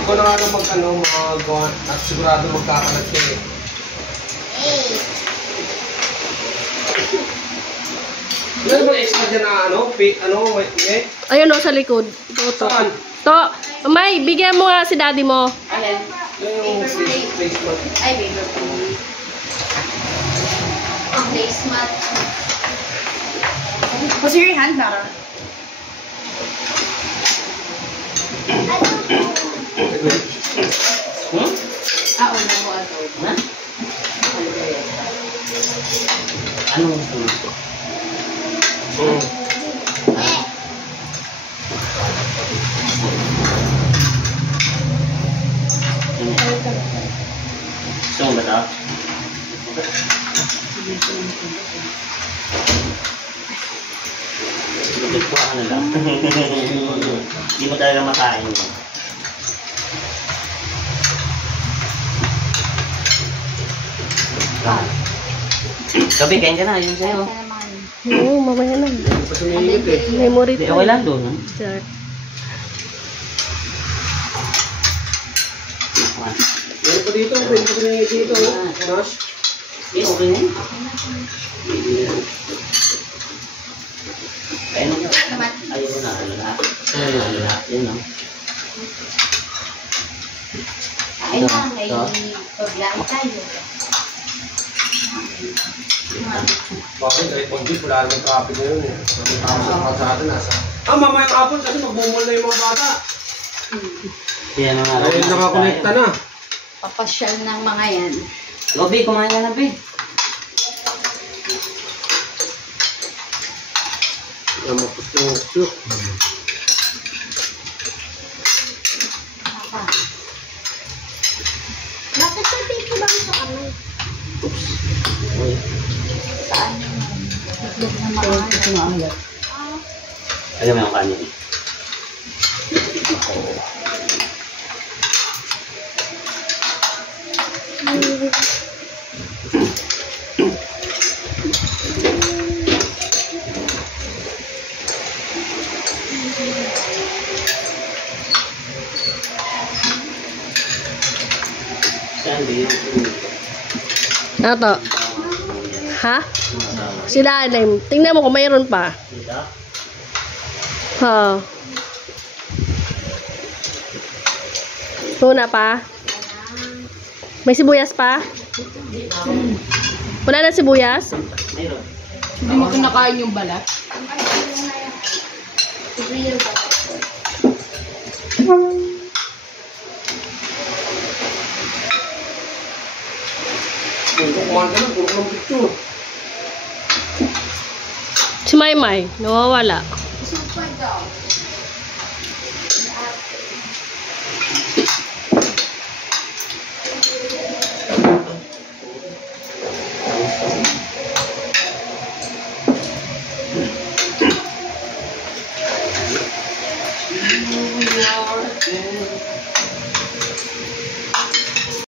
Ikaw na nga nang mag-ano, at sigurado magkakalat ka eh. Meron ba extra dyan na may? Ayun o, sa likod. Saan? To, May, bigyan mo nga si daddy mo. Alin? Yung face mask. Ay, paper plate. Face mask. What's your hand, Nara? Una mo ato. Ha? Anong gusto? Gusto mo ba ito? Kuha ka na lang. Hindi mo talaga makain mo. Gabi, kain ka na. Yun sa'yo. Oo, mamaya lang. Pasumingit eh. Memory Hindi, okay lang doon. Sure. Meron pa dito, pwede pa tumingit dito. Nash? Okay, okay na yun. Kain mo na. Ayaw mo na. Alala. Alala. Yun no. Ay na, may problema tayo. Bakit? Kahit pag-jeep, wala naman traffic na yun eh. Tapos ang kalsada nasa. Mamayang hapon kasi magbumol na yung mga bata. Yan ang araw. Dahil nakakonekta na. Papasyal ng mga yan. Gobi, kumain ka na, Bi. Yan, mapustong-ustyo. Bakit sa tito ba sa kamay? Uy. Saan? Itlog na mga Alam mo yung kanin. Saan ba yun? Ano to? Ha? Sila anim. Tingnan mo kung mayroon pa. Dito? Ha. Tuna pa? May sibuyas pa? Wala na sibuyas? Mayroon. Hindi mo kinakain yung balat? Kung kukumahan ka lang, puro ka ng picture. Si Maymay, nawawala.